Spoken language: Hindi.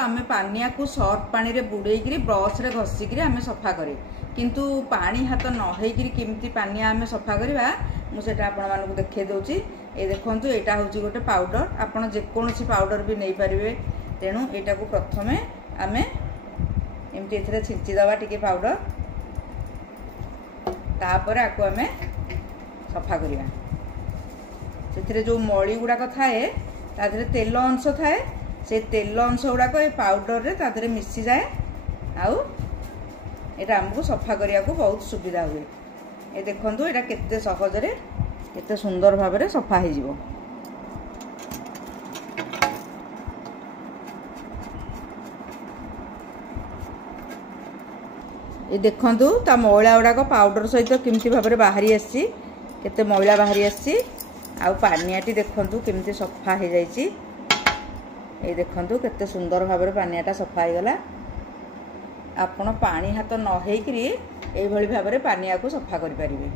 आमे पानिया को सर्फ पानी रे बुड़ेकी ब्रश रे घसिक आमे सफा करे किंतु पानी हाथ न होइकरी केमती पानिया आमे सफा करवा मुझे आपण मानक देखे दूची। ये देखंतु एटा होची गोटे पाउडर आपण जेकोसी पाउडर भी नहीं पारिबे। तेणु एटा को प्रथमे आमे एमती एथरे छिंची दवा टिके पाउडर तापर आको आमे सफा करिया। सेथिरे जो मळी गुडाक थाए तादरे तेल अंश थाए से तेल अंश गुड़ाक ये पाउडर रे तादरे मिसी जाए आउ एटा हमको सफा करिया को बहुत सुविधा हुए। ये देखंतु एटा केते सहज रे केते सुंदर भाव रे सफा हे जिवो। ये देखंतु ता मैला गुड़ाक पाउडर सहित केमती भाव रे बाहरी आसी केते मैला बाहरी आसी आउ पानियाटी देखंतु केमती सफा हे जाईची। ये देखंतु केते सुंदर भाव रे पानियाटा सफा हे गला। आपण पानी हाथ न हेकरी एई भली भाव रे पानिया को सफा करि परिबे।